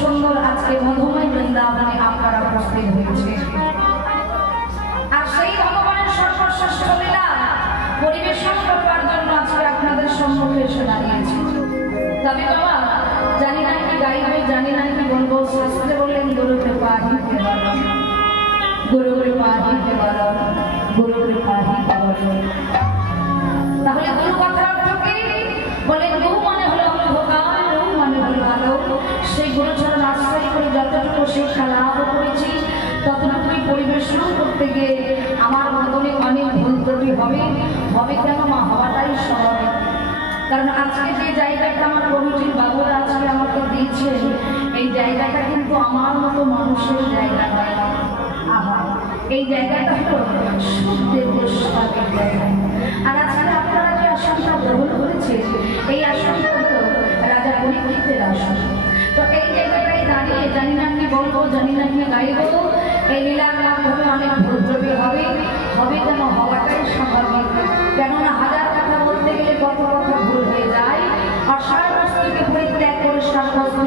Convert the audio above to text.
সুন্দর আজকে মধুময় বৃন্দাবনে আপনারা উপস্থিত হয়েছে। আর সেই ভগবানের সর্বশ্রেষ্ঠ লীলা পরিবেশন করবার জন্য আজকে আপনাদের সম্মুখে এসে দাঁড়িয়েছি। তবে বাবা জানি না কি গাইবে, জানি না কি বলবো। শাস্ত্রে বললেন গুরু কৃপা হি কেবলম, গুরু কৃপা হি কেবলম, গুরু কৃপা হি কেবলম। তাহলে গুরু কথার অর্থ কি? বলেন গু মানে হলো অন্ধকার, রু মানে হলো আলো। সেই গুরুচরণ আশ্রয় করে যতটুকু শিক্ষা লাভ করেছি ততটুকুই পরিবেশন করতে গিয়ে আমার মতনে অনেক ভুল ত্রুটি হবে। কেন মা? হওয়াটাই স্বাভাবিক। কারণ আজকে যে জায়গাটা আমার কমিটির বাবুরা আজকে আমাকে দিয়েছে, এই জায়গাটা কিন্তু আমার মতো মানুষের জায়গা নয়। আহা, এই জায়গাটা হলো সুখদেব গোস্বামীর জায়গা। আর আজকে আপনারা যে আসনটা গ্রহণ করেছে, এই আসনটা হলো রাজা পরীক্ষিতের আসন। তো এই জায়গাটায় দাঁড়িয়ে জানি না কি বলবো, জানি না কি গাইবো। এই লীলার মাধ্যমে অনেক ভুলত্রুটি হবে কেন? হওয়াটাই স্বাভাবিক। কেননা হাজার কথা বলতে গেলে কত কথা ভুল হয়ে যায়। আর সারা বস্তুকে পরিত্যাগ করে সারা বস্তু